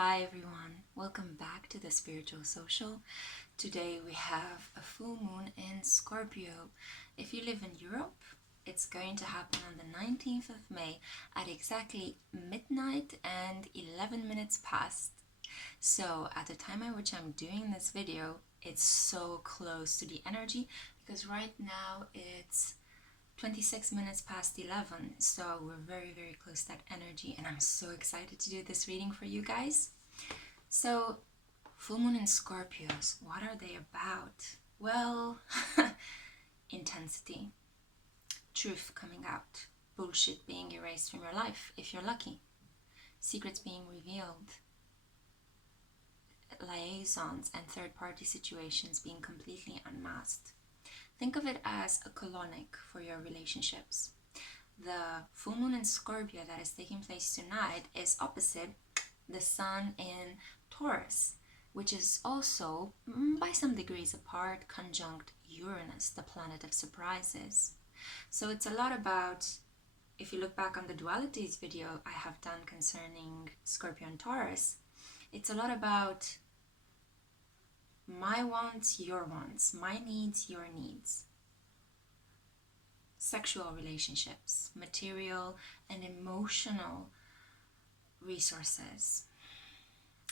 Hi everyone, welcome back to the Spiritual Social. Today we have a full moon in Scorpio. If you live in Europe, it's going to happen on the 19th of May at exactly midnight and 11 minutes past. So at the time at which I'm doing this video, it's so close to the energy because right now it's 26 minutes past 11, so we're very close to that energy, and I'm so excited to do this reading for you guys. So full moon in Scorpios, what are they about? Well, intensity, truth coming out, bullshit being erased from your life if you're lucky, secrets being revealed, liaisons and third-party situations being completely unmasked. Think of it as a colonic for your relationships. The full moon in Scorpio that is taking place tonight is opposite the sun in Taurus, which is also, by some degrees apart, conjunct Uranus, the planet of surprises. So it's a lot about, if you look back on the dualities video I have done concerning Scorpio and Taurus, it's a lot about my wants, your wants, my needs, your needs. Sexual relationships, material and emotional resources,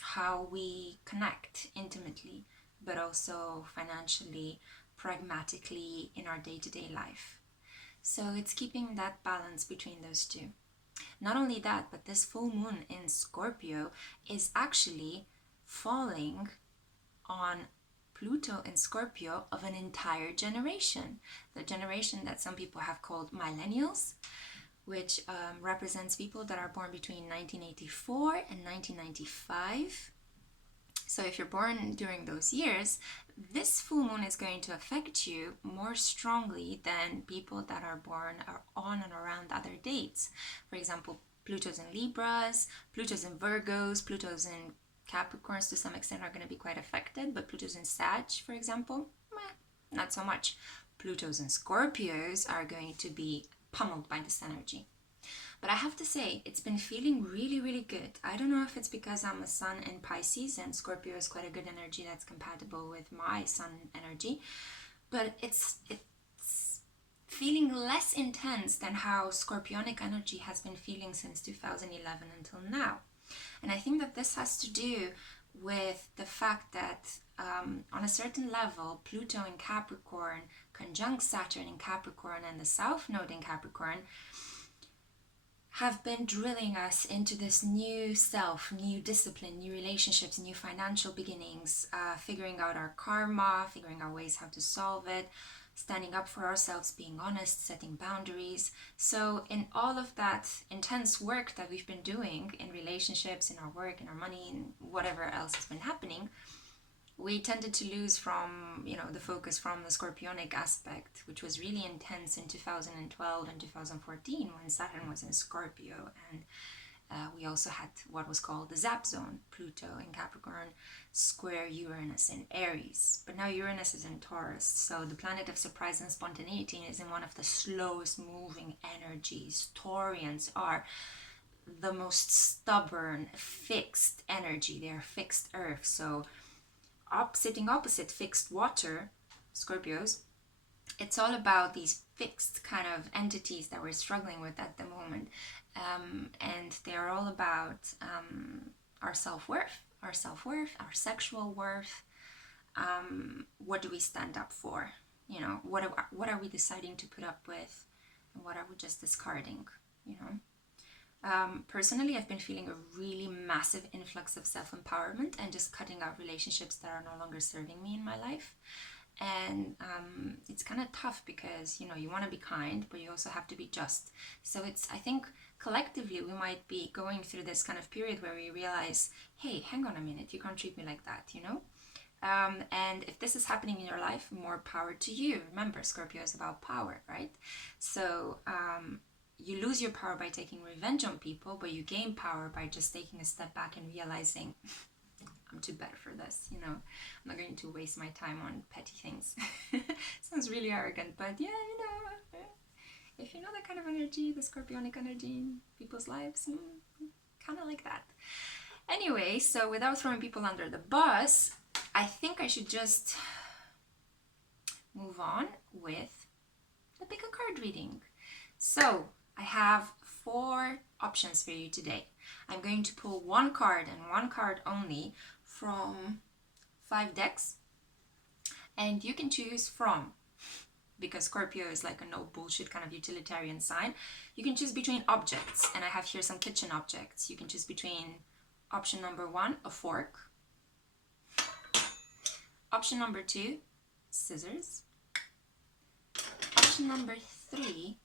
how we connect intimately, but also financially, pragmatically in our day-to-day life. So it's keeping that balance between those two. Not only that, but this full moon in Scorpio is actually falling on Pluto in Scorpio of an entire generation. The generation that some people have called millennials, which represents people that are born between 1984 and 1995. So if you're born during those years, this full moon is going to affect you more strongly than people that are born on and around other dates. For example, Pluto's in Libras, Pluto's in Virgos, Pluto's in Capricorns to some extent are going to be quite affected, but Pluto's in Sag, for example, not so much. Pluto's and Scorpios are going to be pummeled by this energy. But I have to say, it's been feeling really good. I don't know if it's because I'm a sun in Pisces and Scorpio is quite a good energy that's compatible with my sun energy, but it's feeling less intense than how Scorpionic energy has been feeling since 2011 until now. And I think that this has to do with the fact that on a certain level, Pluto in Capricorn conjunct Saturn in Capricorn and the South Node in Capricorn have been drilling us into this new self, new discipline, new relationships, new financial beginnings, figuring out our karma, figuring out ways how to solve it, standing up for ourselves, being honest, setting boundaries. So in all of that intense work that we've been doing in relationships, in our work, in our money, and whatever else has been happening, we tended to lose from, the focus from the Scorpionic aspect, which was really intense in 2012 and 2014 when Saturn was in Scorpio. And we also had what was called the Zap Zone, Pluto in Capricorn, square Uranus in Aries. But now Uranus is in Taurus, so the planet of surprise and spontaneity is in one of the slowest moving energies. Taurians are the most stubborn, fixed energy. They are fixed earth, so sitting opposite fixed water, Scorpios, it's all about these fixed kind of entities that we're struggling with at the moment. And they're all about our self-worth, our sexual worth. What do we stand up for? What are we deciding to put up with, and what are we just discarding? Personally, I've been feeling a really massive influx of self-empowerment and just cutting out relationships that are no longer serving me in my life. And it's kind of tough because, you want to be kind, but you also have to be just. So I think collectively we might be going through this kind of period where we realize, hey, hang on a minute, you can't treat me like that, and if this is happening in your life, more power to you. Remember, Scorpio is about power, right? So you lose your power by taking revenge on people, but you gain power by just taking a step back and realizing, I'm too bad for this, I'm not going to waste my time on petty things. Sounds really arrogant, but yeah, if you know that kind of energy, the Scorpionic energy in people's lives, kind of like that. Anyway, so without throwing people under the bus, I think I should just move on with the pick a card reading. So I have 4 options for you today. I'm going to pull 1 card and 1 card only from 5 decks, and you can choose from, because Scorpio is like a no bullshit kind of utilitarian sign, you can choose between objects, and I have here some kitchen objects. You can choose between option number 1, a fork, option number 2, scissors, option number 3,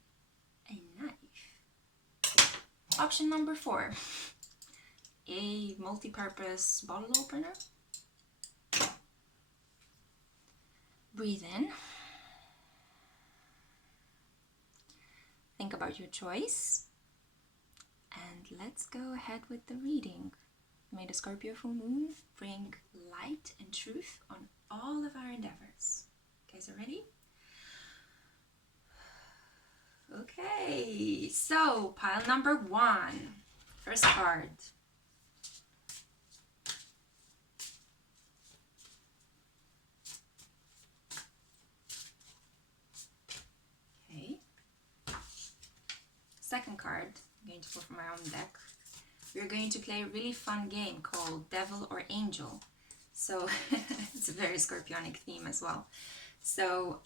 a knife, option number 4, a multi-purpose bottle opener. Breathe in. Think about your choice. And let's go ahead with the reading. May the Scorpio full moon bring light and truth on all of our endeavors. You guys are ready? Okay, so pile number 1. First card. Okay. Second card, I'm going to pull from my own deck. We're going to play a really fun game called Devil or Angel. So it's a very Scorpionic theme as well. So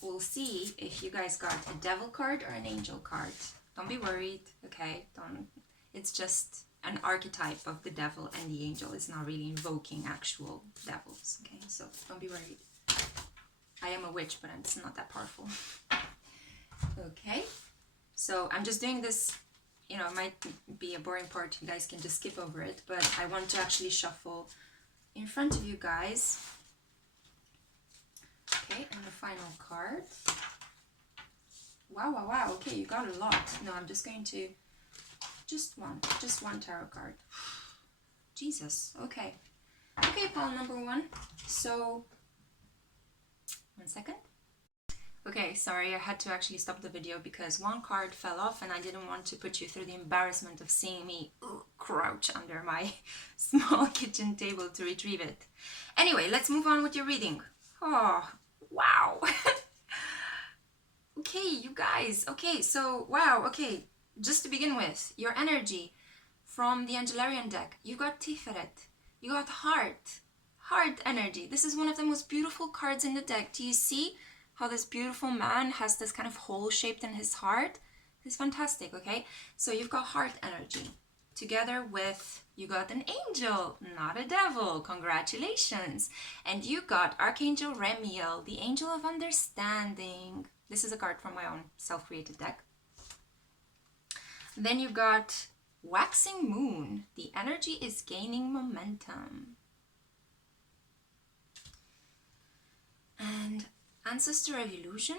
we'll see if you guys got a devil card or an angel card. Don't be worried, okay? It's just an archetype of the devil and the angel. It's not really invoking actual devils, okay? So don't be worried. I am a witch, but it's not that powerful. Okay, so I'm just doing this, you know, it might be a boring part, you guys can just skip over it, but I want to actually shuffle in front of you guys. Okay, and the final card. Wow, wow, wow, okay, you got a lot. No, I'm just going to, just one tarot card. Jesus, okay. Okay, pile number 1. So, 1 second. Okay, sorry, I had to actually stop the video because 1 card fell off and I didn't want to put you through the embarrassment of seeing me crouch under my small kitchen table to retrieve it. Anyway, let's move on with your reading. Oh, wow. Okay, you guys. Okay, so, wow, okay. Just to begin with, your energy from the Angelarium deck. You got Tiferet. You got Heart. Heart energy. This is one of the most beautiful cards in the deck. Do you see how this beautiful man has this kind of hole shaped in his heart? It's fantastic, okay? So you've got heart energy together with, you got an angel, not a devil. Congratulations. And you got Archangel Remiel, the angel of understanding. This is a card from my own self-created deck. Then you got Waxing Moon. The energy is gaining momentum. And Ancestor of Illusion.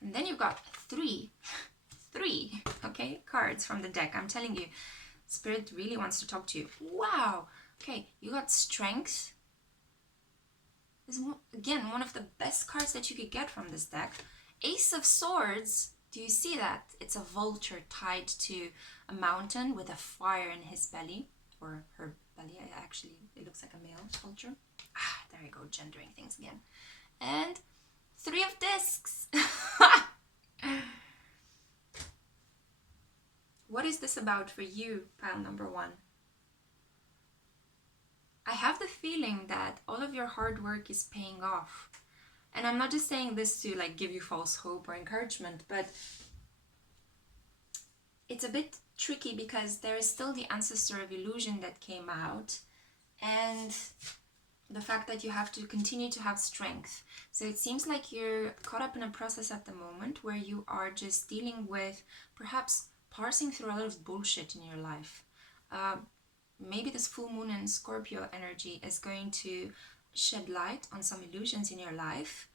And then you've got three, okay, cards from the deck. I'm telling you, Spirit really wants to talk to you. Wow. Okay, you got Strength. This is, again, one of the best cards that you could get from this deck. Ace of Swords. Do you see that? It's a vulture tied to a mountain with a fire in his belly, or her belly. Actually, it looks like a male vulture. Ah, there you go, gendering things again. And 3 of Discs. What is this about for you, pile number 1? I have the feeling that all of your hard work is paying off. And I'm not just saying this to like give you false hope or encouragement, but it's a bit tricky because there is still the Ancestor of Illusion that came out, and the fact that you have to continue to have strength. So it seems like you're caught up in a process at the moment where you are just dealing with, perhaps parsing through a lot of bullshit in your life. Maybe this full moon in Scorpio energy is going to shed light on some illusions in your life,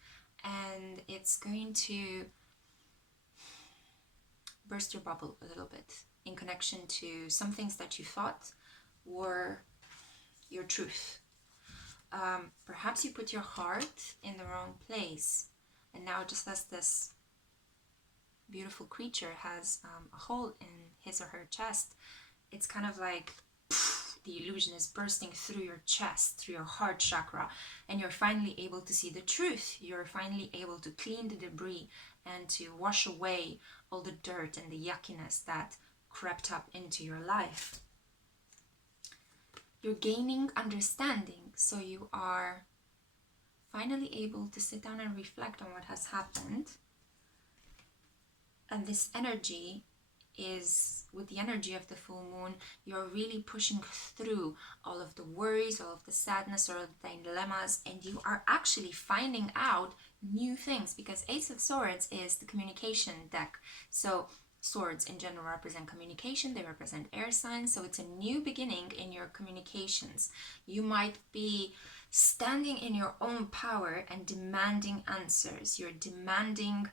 and it's going to burst your bubble a little bit in connection to some things that you thought were your truth. Perhaps you put your heart in the wrong place, and now it just has this beautiful creature has a hole in his or her chest, it's kind of like the illusion is bursting through your chest, through your heart chakra, and you're finally able to see the truth. You're finally able to clean the debris and to wash away all the dirt and the yuckiness that crept up into your life. You're gaining understanding, so you are finally able to sit down and reflect on what has happened. And this energy is, with the energy of the full moon, you're really pushing through all of the worries, all of the sadness, all of the dilemmas, and you are actually finding out new things, because Ace of Swords is the communication deck. So swords in general represent communication, they represent air signs, so it's a new beginning in your communications. You might be standing in your own power and demanding answers. You're demanding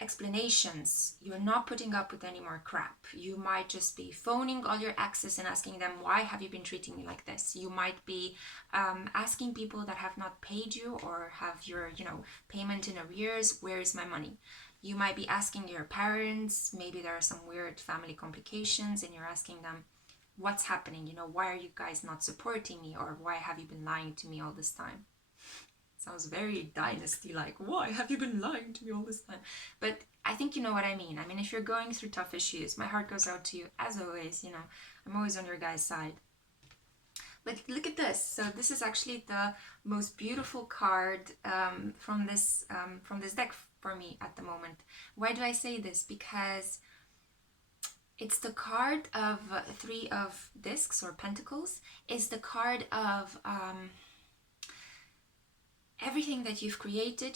explanations. You're not putting up with any more crap. You might just be phoning all your exes and asking them, why have you been treating me like this? You might be asking people that have not paid you or have your, payment in arrears, where is my money? You might be asking your parents, maybe there are some weird family complications, and you're asking them, what's happening? Why are you guys not supporting me? Or why have you been lying to me all this time? Sounds very dynasty-like. Why have you been lying to me all this time? But I think you know what I mean. I mean, if you're going through tough issues, my heart goes out to you, as always. I'm always on your guys' side. But look at this. So this is actually the most beautiful card from this deck for me at the moment. Why do I say this? Because it's the card of Three of Discs or Pentacles. It's the card of everything that you've created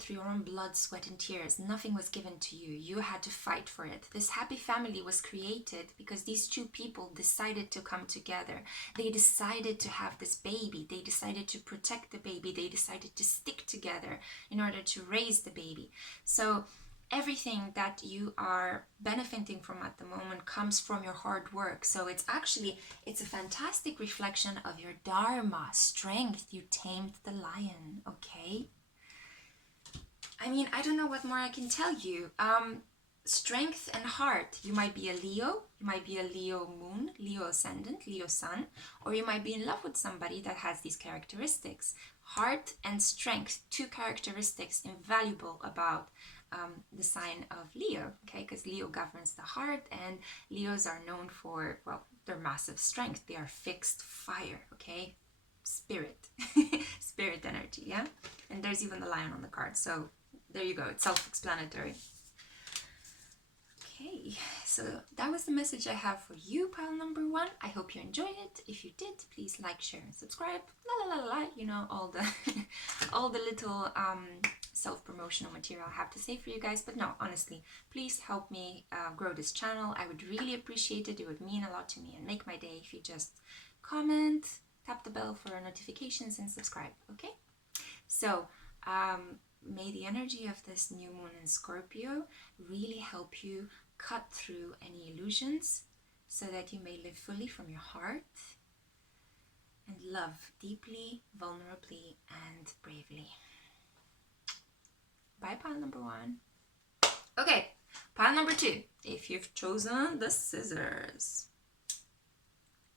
through your own blood, sweat, and tears. Nothing was given to you. You had to fight for it. This happy family was created because these two people decided to come together. They decided to have this baby. They decided to protect the baby. They decided to stick together in order to raise the baby. So everything that you are benefiting from at the moment comes from your hard work. So it's a fantastic reflection of your dharma, strength. You tamed the lion, okay? I mean, I don't know what more I can tell you. Strength and heart. You might be a Leo, you might be a Leo moon, Leo ascendant, Leo sun, or you might be in love with somebody that has these characteristics. Heart and strength, two characteristics invaluable about the sign of Leo, okay? Because Leo governs the heart, and Leos are known for, well, their massive strength. They are fixed fire, okay? Spirit, spirit energy, yeah? And there's even the lion on the card, so there you go. It's self-explanatory. Okay, so that was the message I have for you, pile number one. I hope you enjoyed it. If you did, please like, share, and subscribe. La la la la, all the all the little self-promotional material I have to say for you guys. But no, honestly, please help me grow this channel. I would really appreciate it. It would mean a lot to me and make my day if you just comment, tap the bell for notifications, and subscribe, okay? So may the energy of this new moon in Scorpio really help you cut through any illusions so that you may live fully from your heart and love deeply, vulnerably, and bravely. Bye, pile number one. Okay, pile number two. If you've chosen the scissors.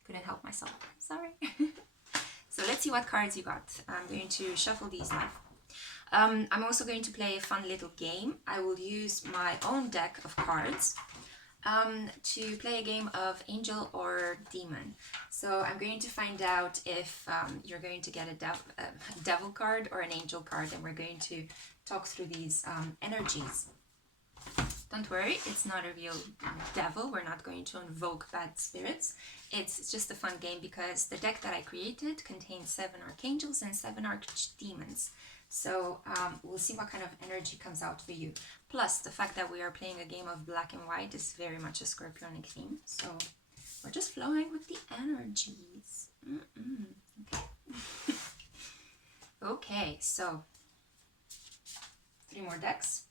Couldn't help myself. Sorry. So let's see what cards you got. I'm going to shuffle these now. I'm also going to play a fun little game. I will use my own deck of cards to play a game of angel or demon. So I'm going to find out if you're going to get a devil card or an angel card, and we're going to talk through these energies. Don't worry, it's not a real devil. We're not going to invoke bad spirits. It's just a fun game because the deck that I created contains 7 archangels and 7 archdemons. So we'll see what kind of energy comes out for you. Plus, the fact that we are playing a game of black and white is very much a Scorpionic theme. So we're just flowing with the energies. Okay. Okay, so 3 more decks.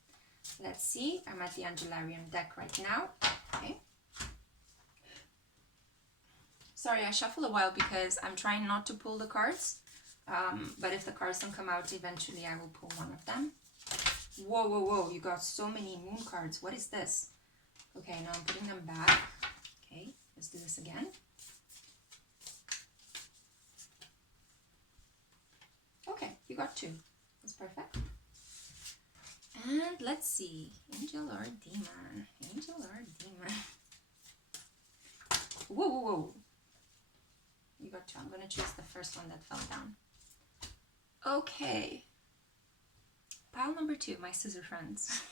Let's see. I'm at the Angelarium deck right now. Okay. Sorry, I shuffle a while because I'm trying not to pull the cards. But if the cards don't come out, eventually I will pull one of them. Whoa, whoa, whoa. You got so many moon cards. What is this? Okay, now I'm putting them back. Okay, let's do this again. Okay, you got 2. That's perfect. And let's see. Angel or demon? Angel or demon? Whoa, whoa, whoa. You got 2. I'm going to choose the first one that fell down. Okay. Pile number 2, my scissor friends.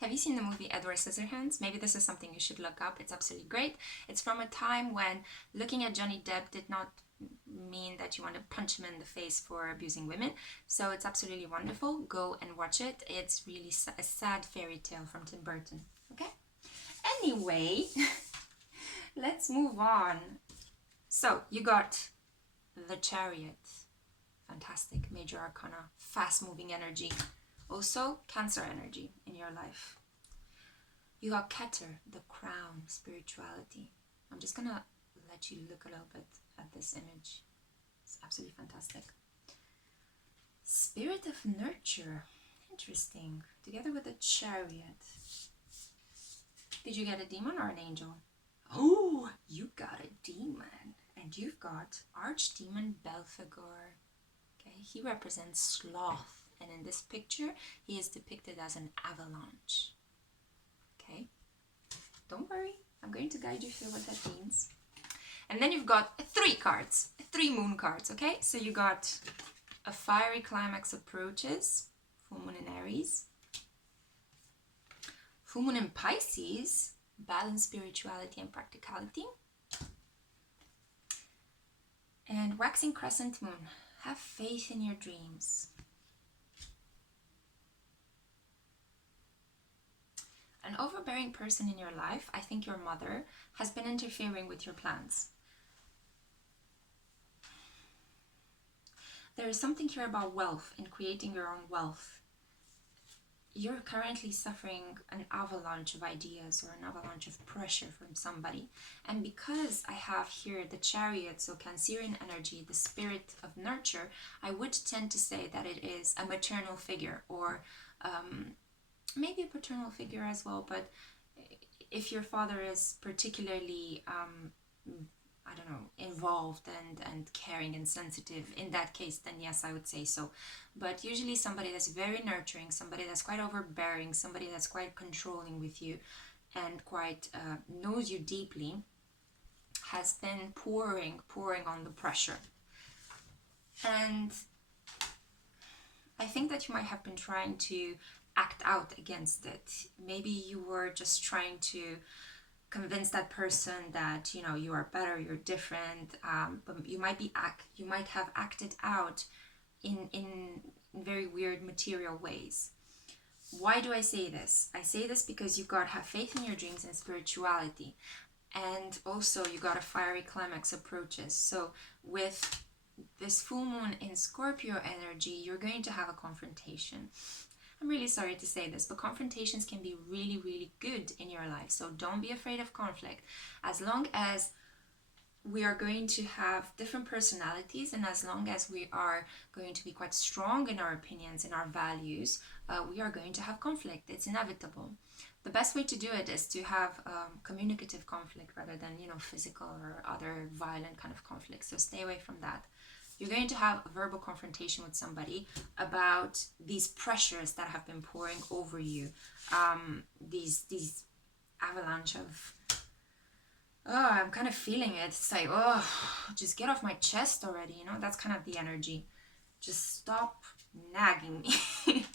Have you seen the movie Edward Scissorhands? Maybe this is something you should look up. It's absolutely great. It's from a time when looking at Johnny Depp did not mean that you want to punch him in the face for abusing women. So it's absolutely wonderful. Go and watch it. It's really a sad fairy tale from Tim Burton. Okay? Anyway, let's move on. So you got the Chariot. Fantastic. Major Arcana. Fast-moving energy. Also, Cancer energy in your life. You got Keter, the Crown, spirituality. I'm just gonna let you look a little bit at this image. It's absolutely fantastic. Spirit of Nurture. Interesting. Together with the Chariot. Did you get a demon or an angel? Oh, you got a demon. And you've got Archdemon Belphegor. Okay, he represents sloth. And in this picture, he is depicted as an avalanche. Okay? Don't worry. I'm going to guide you through what that means. And then you've got 3 cards. 3 moon cards, okay? So you got a fiery climax approaches. Full moon in Aries. Full moon in Pisces. Balance spirituality and practicality. And waxing crescent moon. Have faith in your dreams. An overbearing person in your life, I think your mother, has been interfering with your plans. There is something here about wealth and creating your own wealth. You're currently suffering an avalanche of ideas or an avalanche of pressure from somebody. And because I have here the Chariot, so Cancerian energy, the spirit of nurture, I would tend to say that it is a maternal figure or maybe a paternal figure as well, but if your father is particularly, I don't know, involved and caring and sensitive, in that case, then yes, I would say so. But usually somebody that's very nurturing, somebody that's quite overbearing, somebody that's quite controlling with you and quite knows you deeply, has been pouring on the pressure. And I think that you might have been trying to act out against it. Maybe you were just trying to convince that person that, you know, you are better, you're different, but you might have acted out in very weird material ways. Why do I say this? I say this because you've got to have faith in your dreams and spirituality, and also you got a fiery climax approaches. So with this full moon in Scorpio energy, you're going to have a confrontation. I'm really sorry to say this, but confrontations can be really, really good in your life. So don't be afraid of conflict. As long as we are going to have different personalities, and as long as we are going to be quite strong in our opinions and our values, we are going to have conflict. It's inevitable. The best way to do it is to have communicative conflict rather than, you know, physical or other violent kind of conflict. So stay away from that. You're going to have a verbal confrontation with somebody about these pressures that have been pouring over you. These avalanche of, oh, I'm kind of feeling it. It's like, oh, just get off my chest already. You know, that's kind of the energy. Just stop nagging me.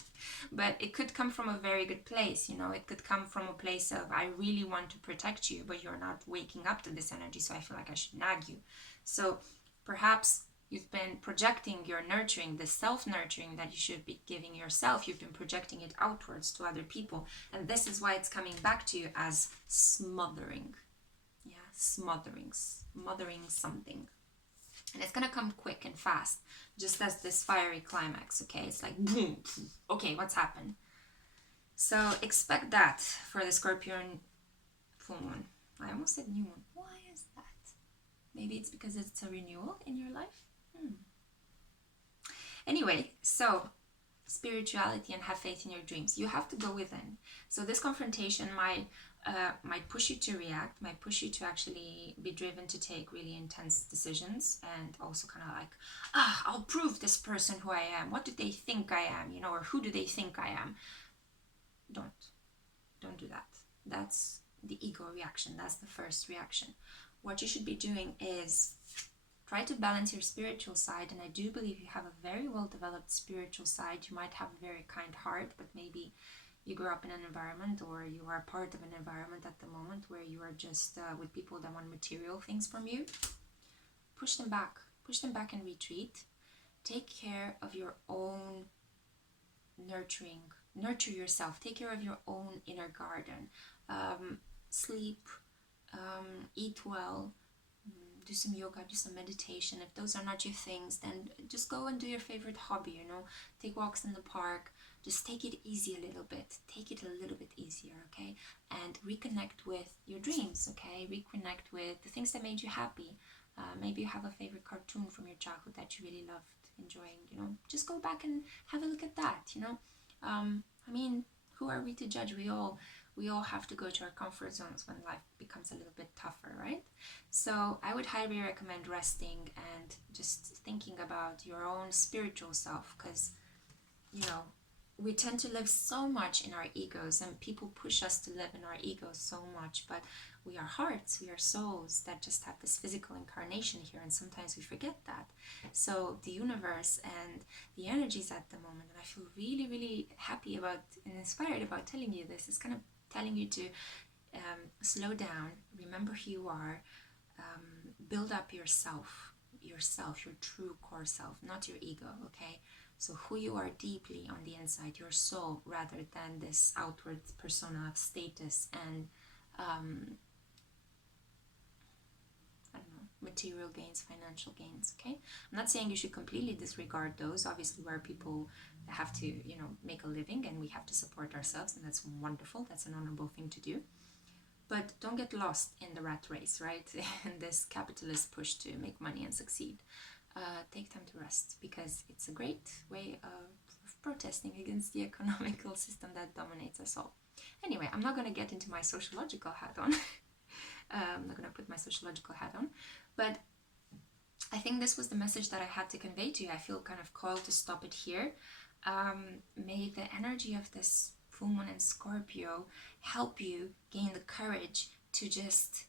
But it could come from a very good place. You know, it could come from a place of, I really want to protect you, but you're not waking up to this energy. So I feel like I should nag you. So perhaps you've been projecting your nurturing, the self-nurturing that you should be giving yourself. You've been projecting it outwards to other people. And this is why it's coming back to you as smothering. Yeah, smothering something. And it's going to come quick and fast, just as this fiery climax, okay? It's like, boom, okay, what's happened? So expect that for the Scorpion full moon. I almost said new moon. Why is that? Maybe it's because it's a renewal in your life? Anyway, so spirituality and have faith in your dreams. You have to go within. So this confrontation might push you to react, might push you to actually be driven to take really intense decisions, and also kind of like, I'll prove this person who I am. What do they think I am? You know, or who do they think I am? Don't do that. That's the ego reaction. That's the first reaction. What you should be doing is try to balance your spiritual side, and I do believe you have a very well developed spiritual side. You might have a very kind heart, but maybe you grew up in an environment, or you are part of an environment at the moment where you are just with people that want material things from you. Push them back and retreat. Take care of your own nurturing. Nurture yourself. Take care of your own inner garden. Sleep, eat well, do some yoga, do some meditation. If those are not your things, then just go and do your favorite hobby, you know, take walks in the park. Just take it easy a little bit. Take it a little bit easier, okay? And reconnect with your dreams, okay? Reconnect with the things that made you happy. Maybe you have a favorite cartoon from your childhood that you really loved enjoying, you know. Just go back and have a look at that, you know. I mean, who are we to judge? We all have to go to our comfort zones when life becomes a little bit tougher, right? So I would highly recommend resting and just thinking about your own spiritual self, because, you know, we tend to live so much in our egos, and people push us to live in our egos so much, but we are hearts, we are souls that just have this physical incarnation here, and sometimes we forget that. So the universe and the energies at the moment, and I feel really, really happy about and inspired about telling you this, is kind of telling you to slow down, remember who you are, build up yourself, your true core self, not your ego, okay? So who you are deeply on the inside, your soul, rather than this outward persona of status and I don't know, material gains, financial gains, okay? I'm not saying you should completely disregard those. Obviously, we're people that have to, you know, make a living, and we have to support ourselves, and that's wonderful. That's an honorable thing to do. But don't get lost in the rat race, right? In this capitalist push to make money and succeed. Take time to rest, because it's a great way of protesting against the economical system that dominates us all. Anyway, I'm not going to get into my sociological hat on. I'm not going to put my sociological hat on, but I think this was the message that I had to convey to you. I feel kind of called to stop it here. May the energy of this full moon in Scorpio help you gain the courage to just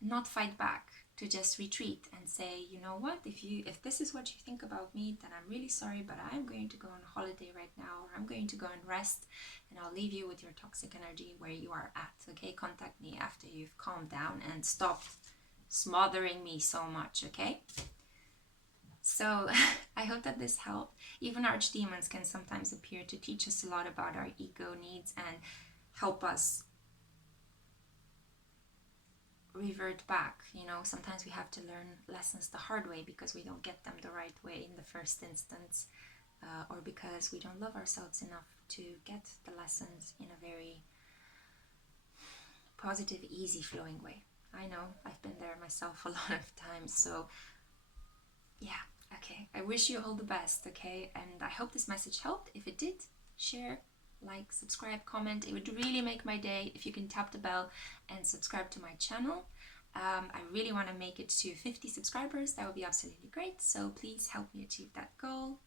not fight back, to just retreat and say, you know what, if this is what you think about me, then I'm really sorry, but I'm going to go on holiday right now, or I'm going to go and rest, and I'll leave you with your toxic energy where you are at, okay? Contact me after you've calmed down and stopped smothering me so much, okay? So I hope that this helped. Even archdemons can sometimes appear to teach us a lot about our ego needs and help us revert back. You know, sometimes we have to learn lessons the hard way because we don't get them the right way in the first instance, or because we don't love ourselves enough to get the lessons in a very positive, easy flowing way. I know, I've been there myself a lot of times. So yeah, okay, I wish you all the best, okay? And I hope this message helped. If it did, share, like, subscribe, comment. It would really make my day if you can tap the bell and subscribe to my channel. I really want to make it to 50 subscribers. That would be absolutely great. So please help me achieve that goal.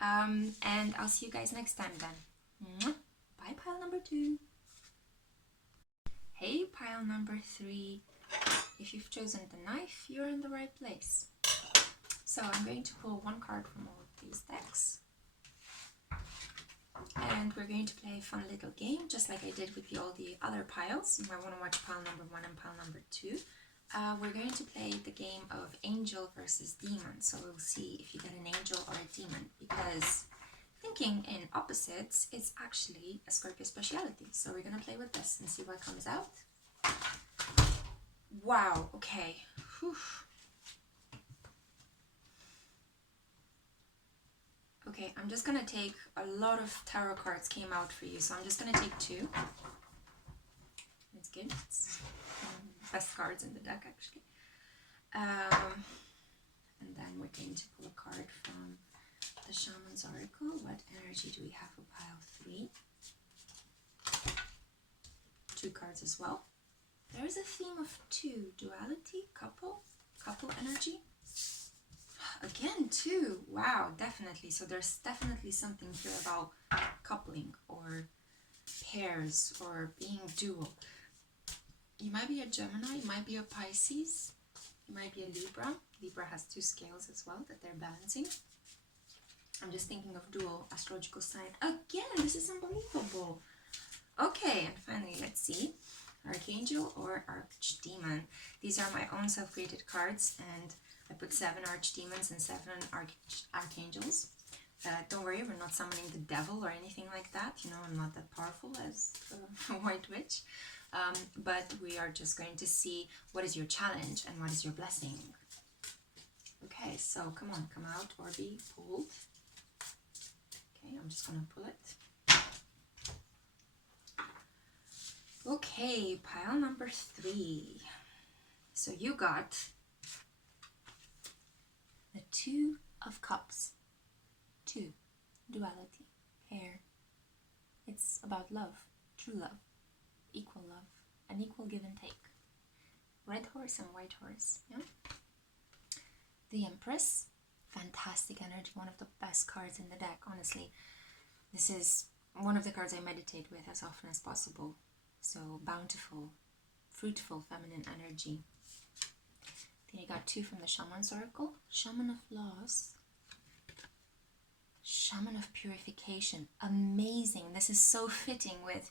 And I'll see you guys next time then. Bye, pile number 2. Hey, pile number 3. If you've chosen the knife, you're in the right place. So I'm going to pull one card from all of these decks. And we're going to play a fun little game, just like I did with all the other piles. You might want to watch pile number 1 and pile number 2. We're going to play the game of angel versus demon. So we'll see if you get an angel or a demon, because thinking in opposites is actually a Scorpio speciality. So we're going to play with this and see what comes out. Wow, okay. Whew. Okay, I'm just gonna take, a lot of tarot cards came out for you, so I'm just gonna take 2. It's good. It's best cards in the deck, actually. And then we're going to pull a card from the Shaman's Oracle. What energy do we have for pile 3? 2 cards as well. There is a theme of 2. Duality, couple energy. Again, 2. Wow, definitely. So there's definitely something here about coupling or pairs or being dual. You might be a Gemini, you might be a Pisces, you might be a Libra. Libra has 2 scales as well that they're balancing. I'm just thinking of dual astrological sign. Again, this is unbelievable. Okay, and finally, let's see. Archangel or Archdemon. These are my own self-created cards, and I put 7 Archdemons and 7 Archangels. Don't worry, we're not summoning the devil or anything like that. You know, I'm not that powerful as a White Witch. But we are just going to see what is your challenge and what is your blessing. Okay, so come on, come out or be pulled. Okay, I'm just going to pull it. Okay, pile number 3. So you got the 2 of Cups. 2, duality, pair. It's about love, true love, equal love, an equal give and take. Red horse and white horse, yeah? The Empress, fantastic energy, one of the best cards in the deck, honestly. This is one of the cards I meditate with as often as possible. So bountiful, fruitful, feminine energy. Then you got 2 from the Shaman's Oracle. Shaman of Loss. Shaman of Purification. Amazing. This is so fitting with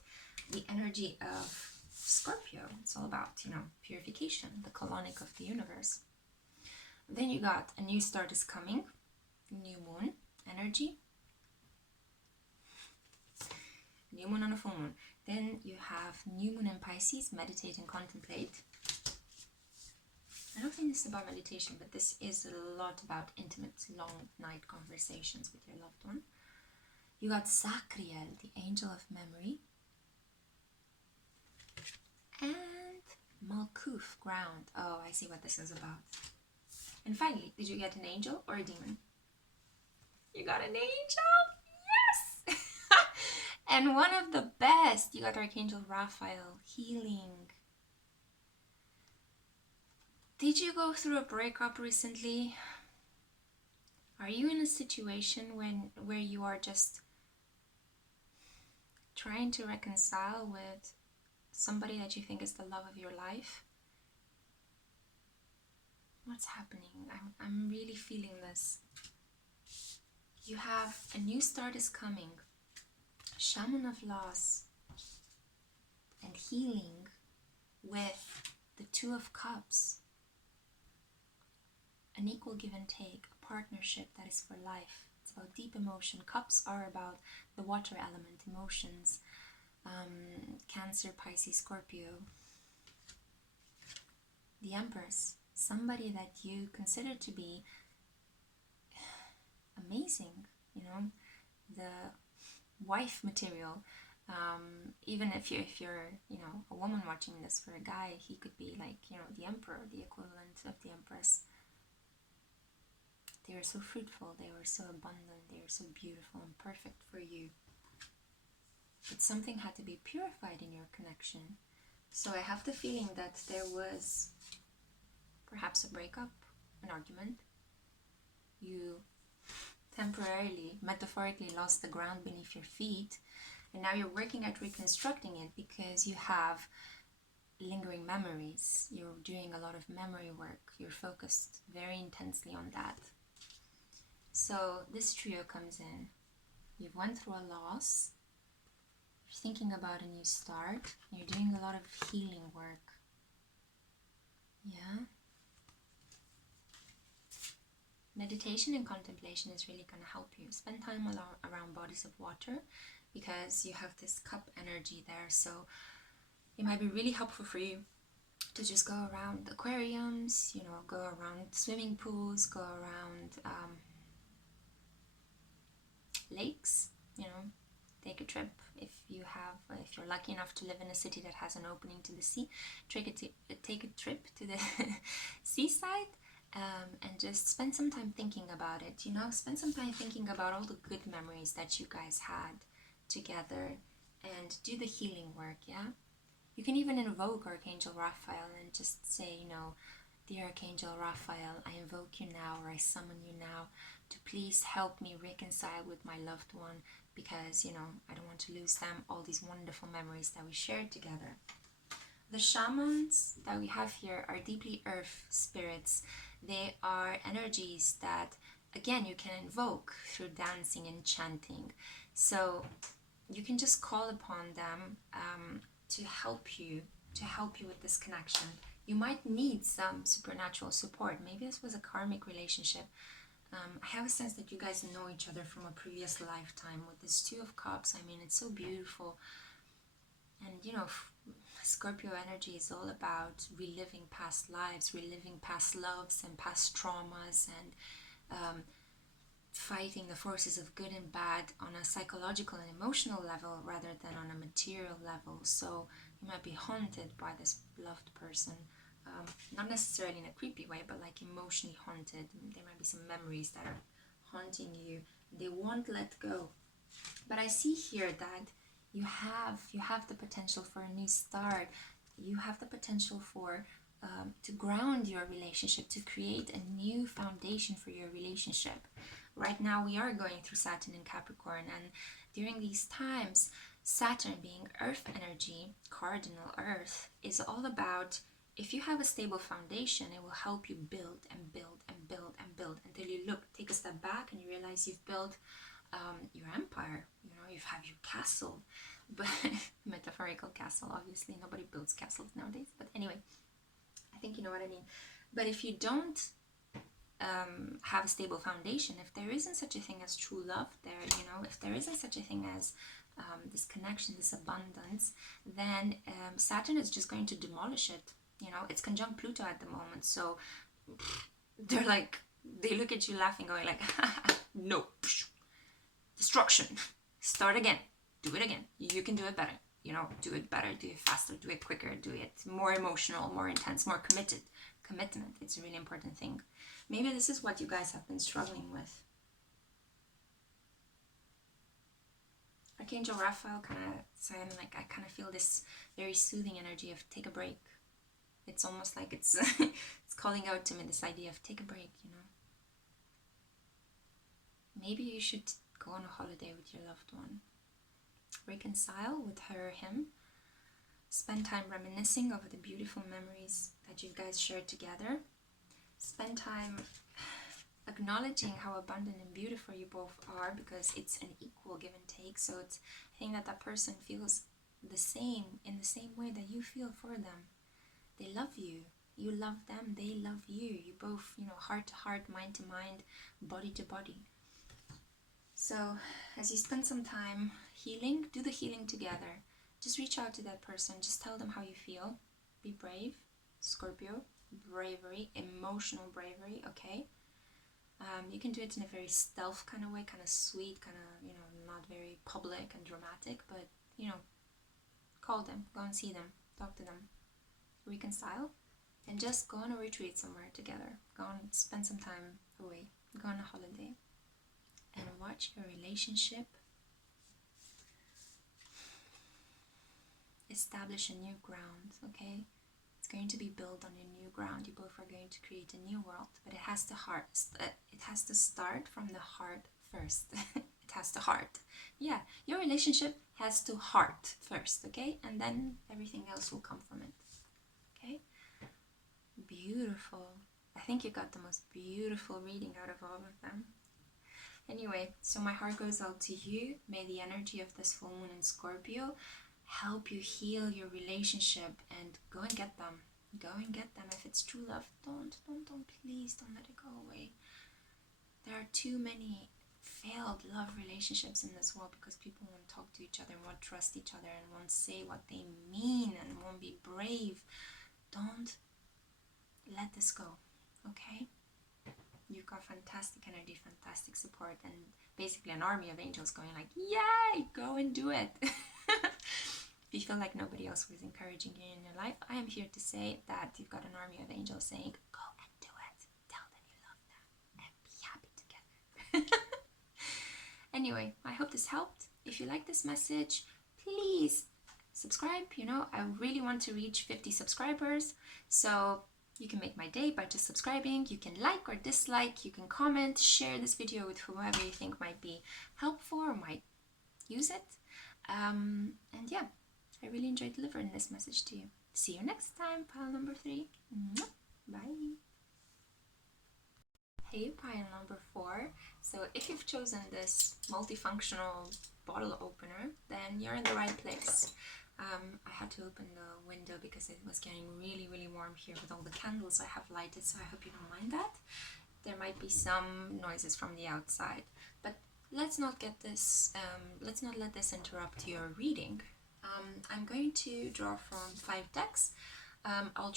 the energy of Scorpio. It's all about, you know, purification, the colonic of the universe. Then you got a new start is coming. New moon energy. New moon and a full moon. Then you have new moon in Pisces, meditate and contemplate. I don't think this is about meditation, but this is a lot about intimate, long night conversations with your loved one. You got Sacriel, the angel of memory. And Malkuth, ground. Oh, I see what this is about. And finally, did you get an angel or a demon? You got an angel? Yes! And one of the best, you got Archangel Raphael, healing. Did you go through a breakup recently? Are you in a situation where you are just trying to reconcile with somebody that you think is the love of your life? What's happening? I'm really feeling this. You have a new start is coming. Shaman of Loss and healing with the 2 of Cups. An equal give and take, a partnership that is for life. It's about deep emotion. Cups are about the water element, emotions. Cancer, Pisces, Scorpio. The Empress, somebody that you consider to be amazing, you know, the wife material. Even if you're, you know, a woman watching this, for a guy, he could be like, you know, the Emperor, the equivalent of the Empress. They were so fruitful, they were so abundant, they were so beautiful and perfect for you. But something had to be purified in your connection. So I have the feeling that there was perhaps a breakup, an argument. You temporarily, metaphorically lost the ground beneath your feet, and now you're working at reconstructing it because you have lingering memories. You're doing a lot of memory work. You're focused very intensely on that. So this trio comes in. You've went through a loss. You're thinking about a new start. You're doing a lot of healing work. Yeah. Meditation and contemplation is really going to help you. Spend time around bodies of water because you have this cup energy there. So it might be really helpful for you to just go around aquariums, you know, go around swimming pools, go around lakes, you know, take a trip. If you're lucky enough to live in a city that has an opening to the sea, take a trip to the seaside And just spend some time thinking about it, you know, spend some time thinking about all the good memories that you guys had together and do the healing work, yeah? You can even invoke Archangel Raphael and just say, you know, dear Archangel Raphael, I invoke you now, or I summon you now to please help me reconcile with my loved one because, you know, I don't want to lose them, all these wonderful memories that we shared together. The shamans that we have here are deeply earth spirits. They are energies that, again, you can invoke through dancing and chanting. So you can just call upon them to help you with this connection. You might need some supernatural support. Maybe this was a karmic relationship. I have a sense that you guys know each other from a previous lifetime with this Two of Cups. I mean, it's so beautiful. And, you know, Scorpio energy is all about reliving past lives, reliving past loves and past traumas, and fighting the forces of good and bad on a psychological and emotional level rather than on a material level. So you might be haunted by this loved person, not necessarily in a creepy way, but like emotionally haunted. There might be some memories that are haunting you. They won't let go. But I see here that you have the potential for a new start. You have the potential for to ground your relationship, to create a new foundation for your relationship. Right now we are going through Saturn in Capricorn, and during these times, Saturn being earth energy, cardinal earth, is all about, if you have a stable foundation, it will help you build and build and build and build until you take a step back and you realize you've built your empire. You know, you have your castle, but metaphorical castle. Obviously, nobody builds castles nowadays. But anyway, I think you know what I mean. But if you don't have a stable foundation, if there isn't such a thing as true love there, you know, if there isn't such a thing as this connection, this abundance, then Saturn is just going to demolish it. You know, it's conjunct Pluto at the moment, so they're like, they look at you laughing, going like, no, destruction, start again, do it again, you can do it better, you know, do it better, do it faster, do it quicker, do it more emotional, more intense, more commitment. It's a really important thing. Maybe this is what you guys have been struggling with. Archangel Raphael kind of saying, like, I kind of feel this very soothing energy of take a break. It's almost like it's it's calling out to me, this idea of take a break, you know. Maybe you should go on a holiday with your loved one. Reconcile with her or him. Spend time reminiscing over the beautiful memories that you guys shared together. Spend time acknowledging how abundant and beautiful you both are, because it's an equal give and take. So it's, I think that person feels the same, in the same way that you feel for them. They love you. You love them. They love you. You both, you know, heart to heart, mind to mind, body to body. So as you spend some time healing, do the healing together. Just reach out to that person. Just tell them how you feel. Be brave, Scorpio. Bravery, emotional bravery, okay? You can do it in a very stealth kind of way, kind of sweet, kind of, you know, not very public and dramatic, but, you know, call them, go and see them, talk to them, reconcile, and just go on a retreat somewhere together. Go and spend some time away, go on a holiday, and watch your relationship establish a new ground, okay? It's going to be built on a new ground. You both are going to create a new world, but it has to start from the heart first. It has to heart. Yeah, your relationship has to heart first, okay? And then everything else will come from it, okay? Beautiful. I think you got the most beautiful reading out of all of them. Anyway, so my heart goes out to you. May the energy of this full moon in Scorpio help you heal your relationship, and go and get them. Go and get them. If it's true love, please don't let it go away. There are too many failed love relationships in this world because people won't talk to each other, won't trust each other, and won't say what they mean, and won't be brave. Don't let this go, okay? You've got fantastic energy, fantastic support, and basically an army of angels going like, yay, go and do it. If you feel like nobody else was encouraging you in your life, I am here to say that you've got an army of angels saying, go and do it. Tell Anyway, I hope this helped. If you like this message, please subscribe. You know, I really want to reach 50 subscribers. So you can make my day by just subscribing. You can like or dislike. You can comment, share this video with whoever you think might be helpful or might use it. And yeah, I really enjoyed delivering this message to you. See you next time, pile number 3. Bye. Hey, pile number 4. So if you've chosen this multifunctional bottle opener, then you're in the right place. I had to open the window because it was getting really warm here with all the candles I have lighted, so I hope you don't mind that. There might be some noises from the outside, but let's not let this interrupt your reading. I'm going to draw from 5 decks. I'll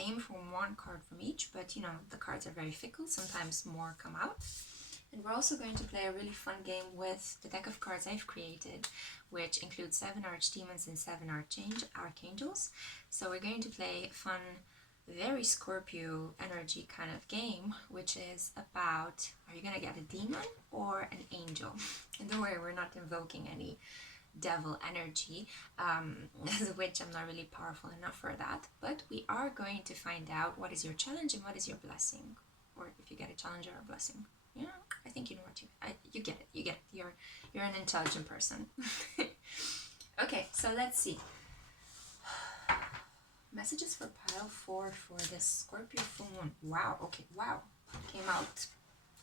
aim for 1 card from each, but you know, the cards are very fickle, sometimes more come out. And we're also going to play a really fun game with the deck of cards I've created, which includes 7 archdemons and 7 archangels. So we're going to play a fun, very Scorpio energy kind of game, which is about, are you going to get a demon or an angel? And don't worry, we're not invoking any devil energy, which I'm not really powerful enough for that, but we are going to find out what is your challenge and what is your blessing, or if you get a challenge or a blessing. Yeah, I think you know what you get it. You're an intelligent person. Okay, so let's see. Messages for pile 4 for this Scorpio full moon. Wow, okay, wow. Came out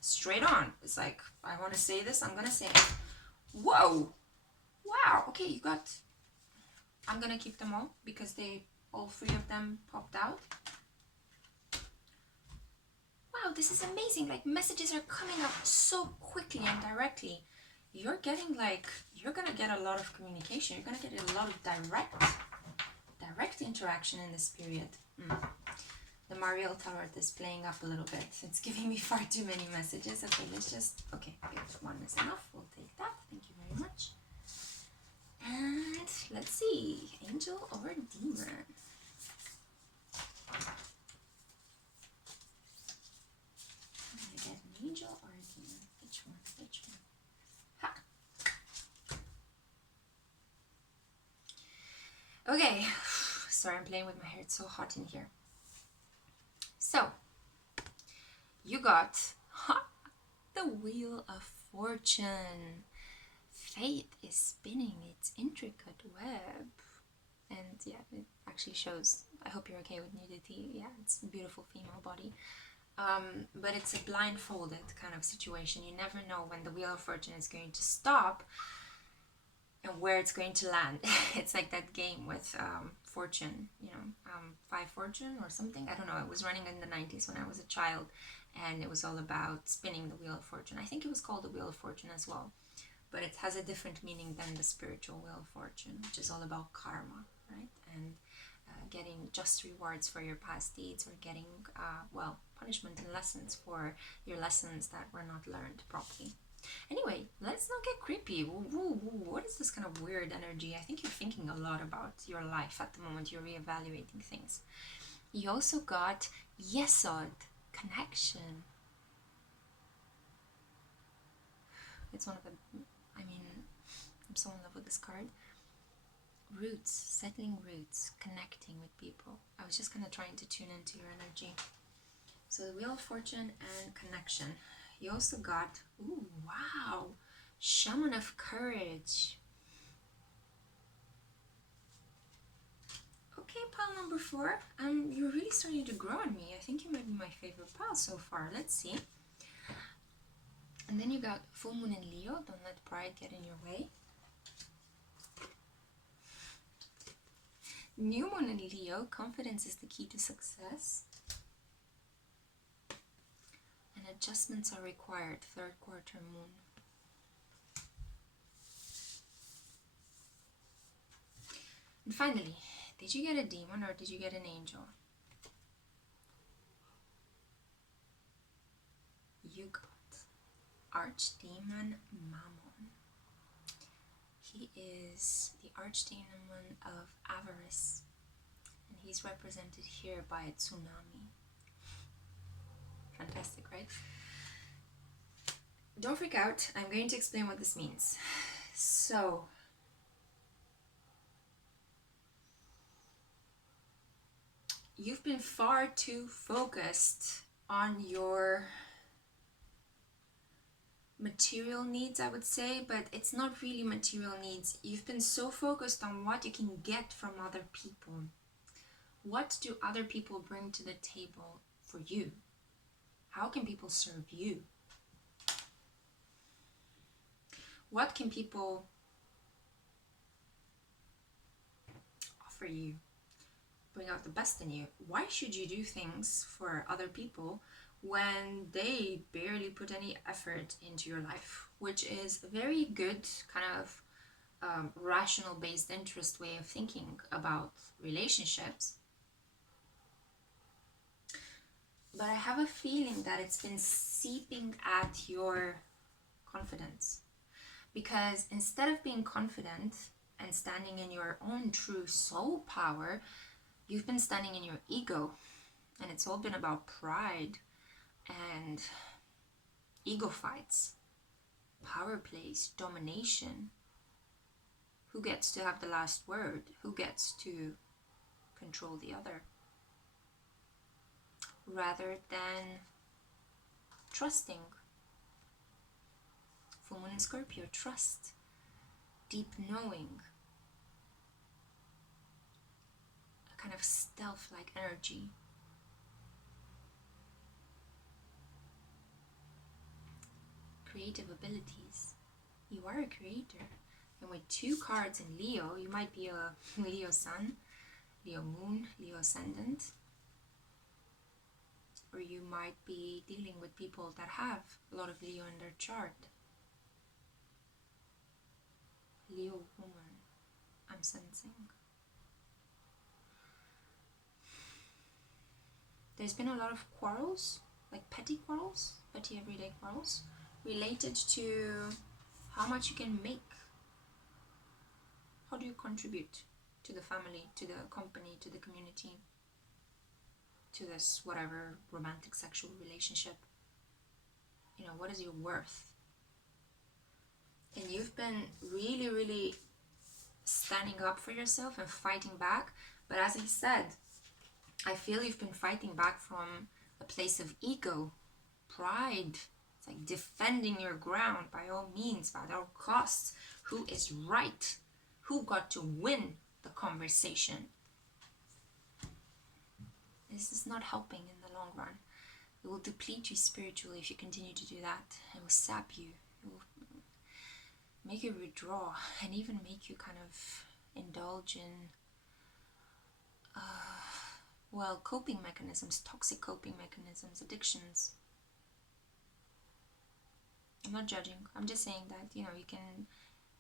straight on. It's like, I want to say this, I'm gonna say it. Whoa! Wow, okay, you got... I'm gonna keep them all because all 3 of them popped out. Wow, this is amazing. Like, messages are coming up so quickly and directly. You're getting you're gonna get a lot of communication. You're gonna get a lot of direct interaction in this period. The Mariel Tarot is playing up a little bit. It's giving me far too many messages. Okay, okay, 1 is enough. We'll take that. Thank you very much. And let's see, angel or demon? Get an angel or a demon? Which one? Ha! Okay, sorry, I'm playing with my hair. It's so hot in here. So, you got the Wheel of Fortune. Fate is spinning its intricate web. And yeah, it actually shows, I hope you're okay with nudity. Yeah, it's a beautiful female body. But it's a blindfolded kind of situation. You never know when the Wheel of Fortune is going to stop and where it's going to land. It's like that game with Fortune, you know, 5 Fortune or something. I don't know. It was running in the 90s when I was a child, and it was all about spinning the Wheel of Fortune. I think it was called the Wheel of Fortune as well, but it has a different meaning than the spiritual Wheel of Fortune, which is all about karma, right? And getting just rewards for your past deeds, or getting, punishment and lessons for your lessons that were not learned properly. Anyway, let's not get creepy. What is this kind of weird energy? I think you're thinking a lot about your life at the moment. You're reevaluating things. You also got Yesod, connection. It's one of the, I'm so in love with this card. Roots, settling roots, connecting with people. I was just kind of trying to tune into your energy. So the Wheel of Fortune and connection. You also got, ooh, wow, Shaman of Courage. Okay, pile number 4. You're really starting to grow on me. I think you might be my favorite pile so far. Let's see. And then you got Full Moon in Leo. Don't let pride get in your way. New Moon in Leo. Confidence is the key to success. And adjustments are required. 3rd quarter moon. And finally, did you get a demon or did you get an angel? You got Archdemon Mammon. He is the Archdemon of avarice, and he's represented here by a tsunami. Fantastic, right? don't freak out. I'm going to explain what this means. So, you've been far too focused on your material needs, I would say, but it's not really material needs. You've been so focused on what you can get from other people. What do other people bring to the table for you? How can people serve you? What can people offer you? Bring out the best in you. Why should you do things for other people when they barely put any effort into your life? Which is a very good kind of rational based interest way of thinking about relationships. But I have a feeling that it's been seeping at your confidence. Because instead of being confident and standing in your own true soul power, you've been standing in your ego. And it's all been about pride and ego fights, power plays, domination. Who gets to have the last word? Who gets to control the other? Rather than trusting. Full Moon in Scorpio, trust, deep knowing, a kind of stealth-like energy. Creative abilities. You are a creator. And with 2 cards in Leo, you might be a Leo Sun, Leo Moon, Leo Ascendant. Or you might be dealing with people that have a lot of Leo in their chart. Leo woman, I'm sensing. There's been a lot of quarrels, like petty quarrels, petty everyday quarrels, related to how much you can make. How do you contribute to the family, to the company, to the community, to this whatever romantic sexual relationship? You know, what is your worth? And you've been really, really standing up for yourself and fighting back. But as I said, I feel you've been fighting back from a place of ego, pride. It's like defending your ground by all means, by all costs. Who is right? Who got to win the conversation? This is not helping in the long run. It will deplete you spiritually if you continue to do that. It will sap you. It will make you withdraw and even make you kind of indulge in coping mechanisms, toxic coping mechanisms, addictions. I'm not judging. I'm just saying that, you can,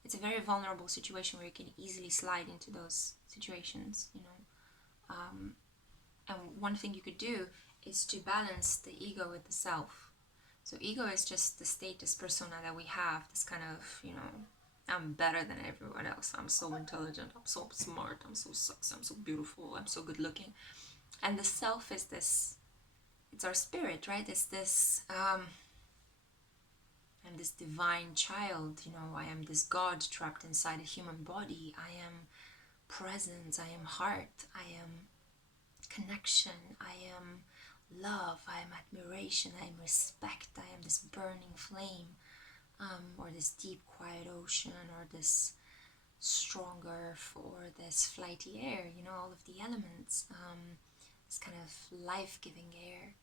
it's a very vulnerable situation where you can easily slide into those situations, and one thing you could do is to balance the ego with the self. So ego is just the status persona that we have, this kind of, I'm better than everyone else. I'm so intelligent. I'm so smart. I'm so sexy. I'm so beautiful. I'm so good looking. And the self is this, it's our spirit, right? It's this, I'm this divine child, I am this God trapped inside a human body. I am presence. I am heart. I am connection. I am love. I am admiration. I am respect. I am this burning flame. Or this deep quiet ocean, or this strong earth, or this flighty air, all of the elements, this kind of life-giving air.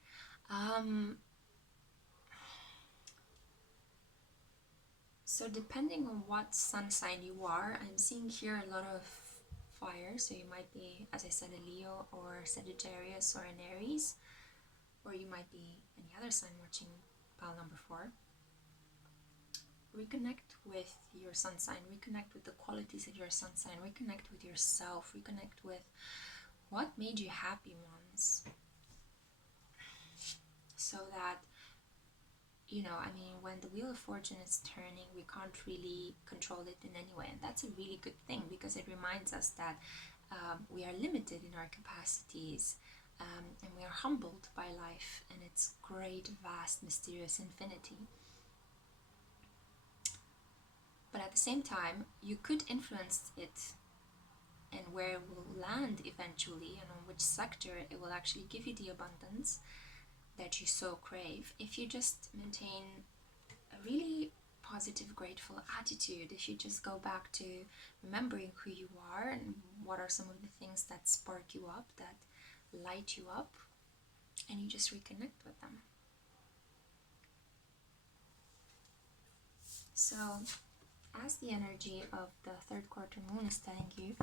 So depending on what sun sign you are, I'm seeing here a lot of fire, so you might be, as I said, a Leo or Sagittarius or an Aries, or you might be any other sign watching pile number 4. Reconnect with your sun sign, reconnect with the qualities of your sun sign, reconnect with yourself, reconnect with what made you happy once. So that, when the Wheel of Fortune is turning, we can't really control it in any way. And that's a really good thing, because it reminds us that we are limited in our capacities, and we are humbled by life and its great, vast, mysterious infinity. But at the same time, you could influence it and where it will land eventually, and on which sector it will actually give you the abundance that you so crave, if you just maintain a really positive, grateful attitude, if you just go back to remembering who you are and what are some of the things that spark you up, that light you up, and you just reconnect with them. So, as the energy of the third quarter moon is telling you,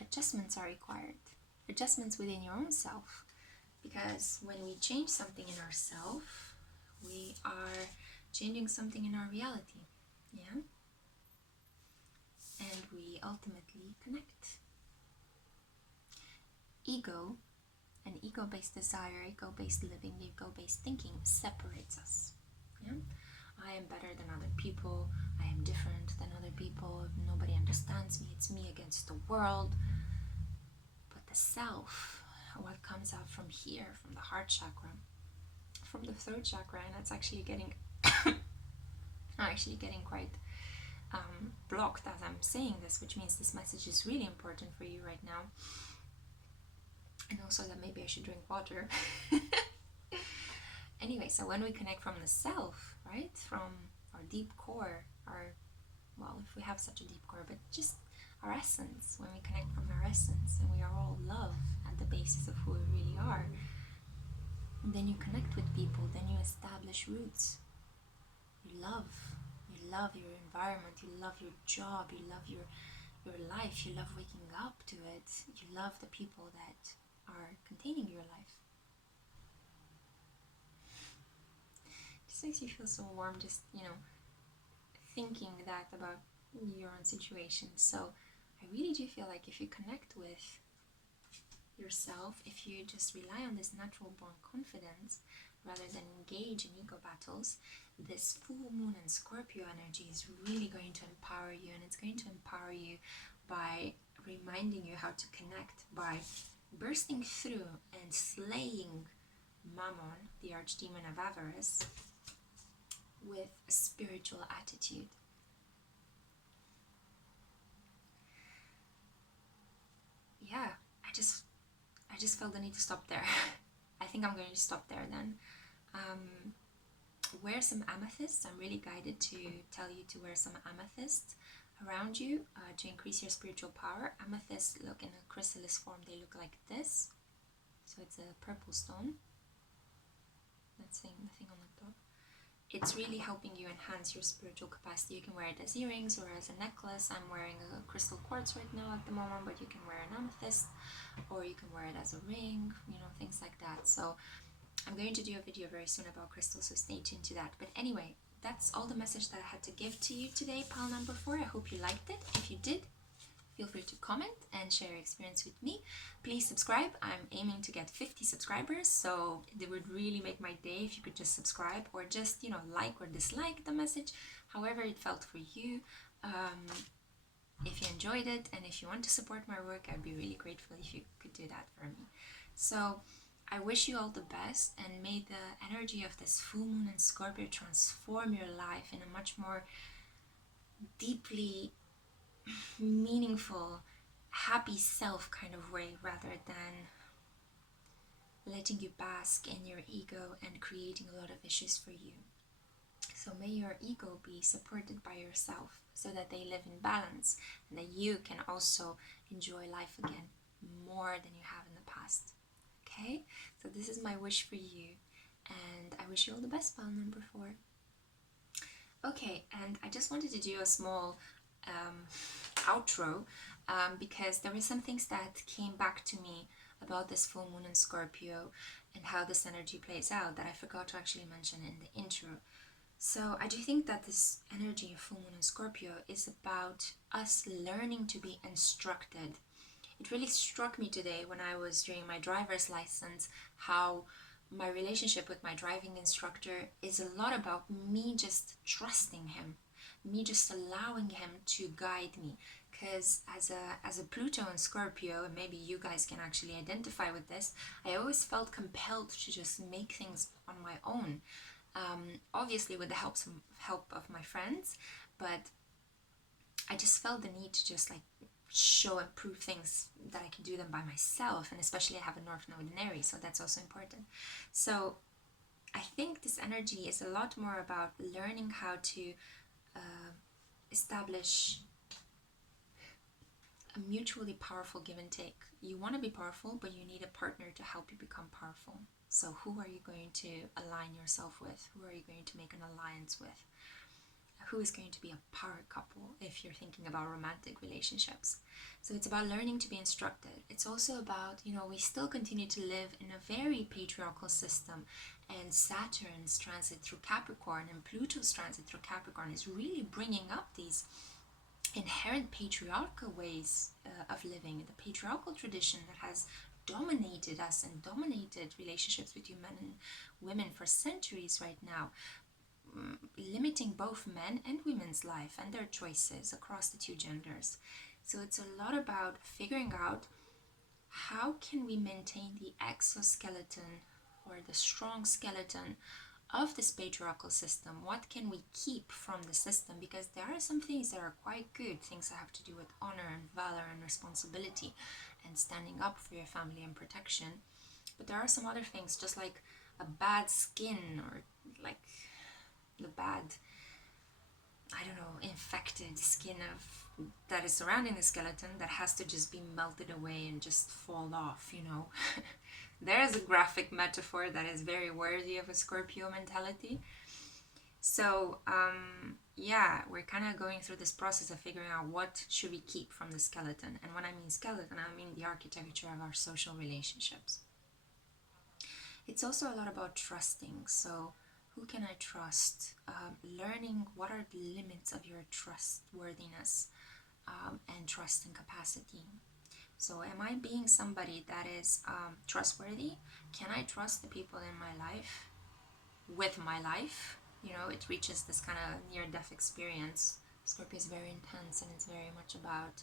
adjustments are required. Adjustments within your own self. Because when we change something in ourselves, we are changing something in our reality. Yeah? And we ultimately connect. Ego and ego-based desire, ego-based living, ego-based thinking separates us. Yeah? I am better than other people. I am different than other people. Nobody understands me. It's me against the world. But the self, what comes out from here, from the heart chakra, from the third chakra, and it's actually getting quite blocked as I'm saying this, which means this message is really important for you right now. And also that maybe I should drink water. Anyway, so when we connect from the self, right, from our deep core, if we have such a deep core, but just our essence, when we connect from our essence, and we are all love at the basis of who we really are, and then you connect with people, then you establish roots. You love your environment, you love your job, you love your life, you love waking up to it, you love the people that are containing your life. It just makes you feel so warm, just, thinking that about your own situation. So I really do feel like if you connect with yourself, if you just rely on this natural born confidence rather than engage in ego battles, this full moon and Scorpio energy is really going to empower you, and it's going to empower you by reminding you how to connect, by bursting through and slaying Mammon, the archdemon of avarice, with a spiritual attitude. Yeah, I just felt the need to stop there. I think I'm going to stop there then. Wear some amethysts. I'm really guided to tell you to wear some amethysts around you to increase your spiritual power. Amethysts look in a chrysalis form. They look like this. So it's a purple stone. That's the thing on the top. It's really helping you enhance your spiritual capacity. You can wear it as earrings or as a necklace. I'm wearing a crystal quartz right now at the moment, but you can wear an amethyst, or you can wear it as a ring, things like that. So I'm going to do a video very soon about crystals, so stay tuned to that. But anyway, that's all the message that I had to give to you today, pile number 4. I hope you liked it. If you did, feel free to comment and share your experience with me. Please subscribe. I'm aiming to get 50 subscribers, so it would really make my day if you could just subscribe, or just, like or dislike the message, however it felt for you. If you enjoyed it, and if you want to support my work, I'd be really grateful if you could do that for me. So I wish you all the best, and may the energy of this full moon in Scorpio transform your life in a much more deeply meaningful, happy self kind of way, rather than letting you bask in your ego and creating a lot of issues for you. So may your ego be supported by yourself, so that they live in balance, and that you can also enjoy life again more than you have in the past. Okay, so this is my wish for you, and I wish you all the best, pile number 4. Okay, and I just wanted to do a small outro because there were some things that came back to me about this full moon in Scorpio and how this energy plays out that I forgot to actually mention in the intro. So I do think that this energy of full moon in Scorpio is about us learning to be instructed. It really struck me today when I was doing my driver's license how my relationship with my driving instructor is a lot about me just trusting him, me just allowing him to guide me. Because as a Pluto in Scorpio, and maybe you guys can actually identify with this, I always felt compelled to just make things on my own. Obviously with the help of my friends, but I just felt the need to just like show and prove things that I can do them by myself, and especially I have a North Node in Aries, so that's also important. So I think this energy is a lot more about learning how to establish a mutually powerful give and take. You want to be powerful, but you need a partner to help you become powerful. So who are you going to align yourself with? Who are you going to make an alliance with? Who is going to be a power couple if you're thinking about romantic relationships? So it's about learning to be instructed. It's also about, we still continue to live in a very patriarchal system, and Saturn's transit through Capricorn and Pluto's transit through Capricorn is really bringing up these inherent patriarchal ways of living, the patriarchal tradition that has dominated us and dominated relationships between men and women for centuries right now, limiting both men and women's life and their choices across the two genders. So it's a lot about figuring out how can we maintain the exoskeleton or the strong skeleton of this patriarchal system. What can we keep from the system? Because there are some things that are quite good, things that have to do with honor and valor and responsibility and standing up for your family and protection. But there are some other things, just like a bad skin, or like the bad, infected skin of that is surrounding the skeleton that has to just be melted away and just fall off. There's a graphic metaphor that is very worthy of a Scorpio mentality. So we're kind of going through this process of figuring out what should we keep from the skeleton. And when I mean skeleton, I mean the architecture of our social relationships. It's also a lot about trusting. So who can I trust? Learning what are the limits of your trustworthiness and trust and capacity. So am I being somebody that is trustworthy? Can I trust the people in my life with my life? It reaches this kind of near-death experience. Scorpio is very intense, and it's very much about,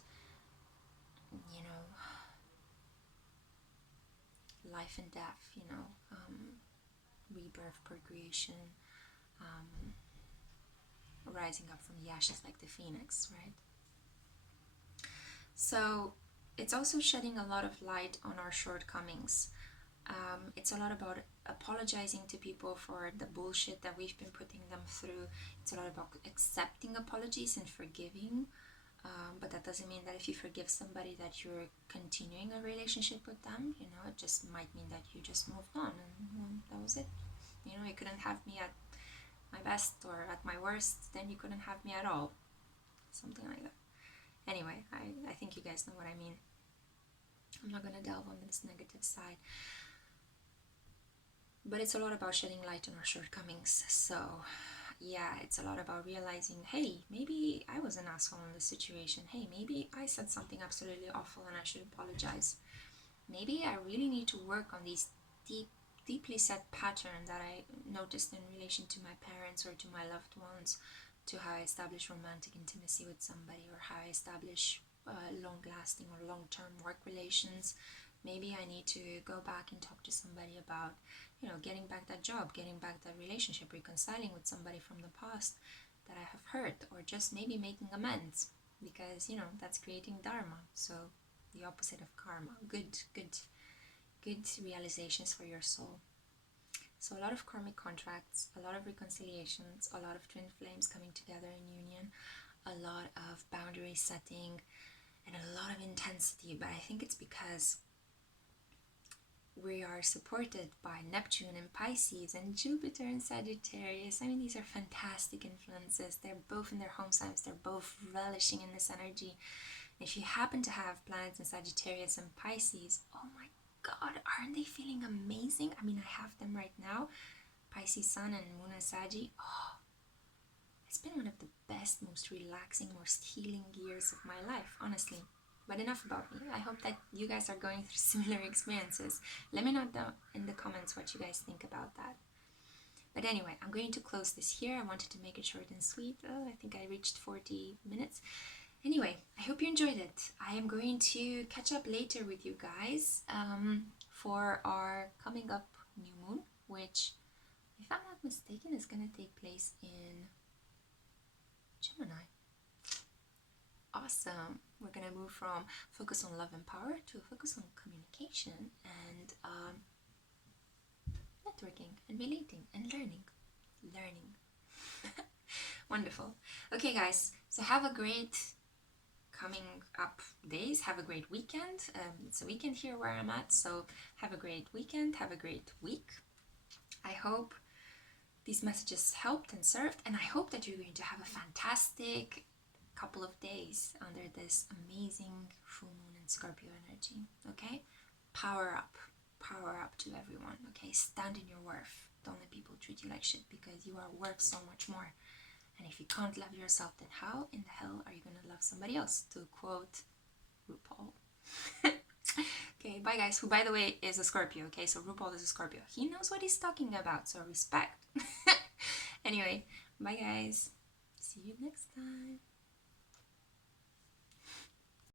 life and death, rebirth, procreation, rising up from the ashes like the phoenix, right? So it's also shedding a lot of light on our shortcomings. It's a lot about apologizing to people for the bullshit that we've been putting them through. It's a lot about accepting apologies and forgiving. But that doesn't mean that if you forgive somebody that you're continuing a relationship with them. It just might mean that you just moved on and that was it. You couldn't have me at my best or at my worst, then you couldn't have me at all. Something like that. Anyway, I think you guys know what I mean. I'm not going to delve on this negative side. But it's a lot about shedding light on our shortcomings. So it's a lot about realizing, hey, maybe I was an asshole in this situation. Hey, maybe I said something absolutely awful and I should apologize. Maybe I really need to work on these deeply set pattern that I noticed in relation to my parents or to my loved ones, to how I establish romantic intimacy with somebody, or how I establish long-lasting or long-term work relations. Maybe I need to go back and talk to somebody about, getting back that job, getting back that relationship, reconciling with somebody from the past that I have hurt, or just maybe making amends, because, that's creating dharma. So the opposite of karma. Good realizations for your soul. So a lot of karmic contracts, a lot of reconciliations, a lot of twin flames coming together in union, a lot of boundary setting, and a lot of intensity. But I think it's because we are supported by Neptune in Pisces and Jupiter in Sagittarius. I mean, these are fantastic influences. They're both in their home signs. They're both relishing in this energy. If you happen to have planets in Sagittarius and Pisces, oh my God, aren't they feeling amazing? I mean, I have them right now. Pisces Sun and Moon and Saggi. Oh, it's been one of the best, most relaxing, most healing years of my life, honestly. But enough about me. I hope that you guys are going through similar experiences. Let me know in the comments what you guys think about that. But anyway, I'm going to close this here. I wanted to make it short and sweet. I think I reached 40 minutes. Anyway, I hope you enjoyed it. I am going to catch up later with you guys for our coming up new moon, which, if I'm not mistaken, is going to take place in Gemini. Awesome. We're gonna move from focus on love and power to a focus on communication and networking and relating and learning. Wonderful. Okay, guys, so have a great coming up days. Have a great weekend. It's a weekend here where I'm at, so have a great weekend. Have a great week. I hope these messages helped and served, and I hope that you're going to have a fantastic couple of days under this amazing full moon and Scorpio energy. Okay, power up to everyone. Okay, stand in your worth. Don't let people treat you like shit, because you are worth so much more. And if you can't love yourself, then how in the hell are you gonna love somebody else, to quote RuPaul? Okay, bye guys, who by the way is a Scorpio. Okay, so RuPaul is a Scorpio. He knows what he's talking about, so respect. Anyway, bye guys. See you next time.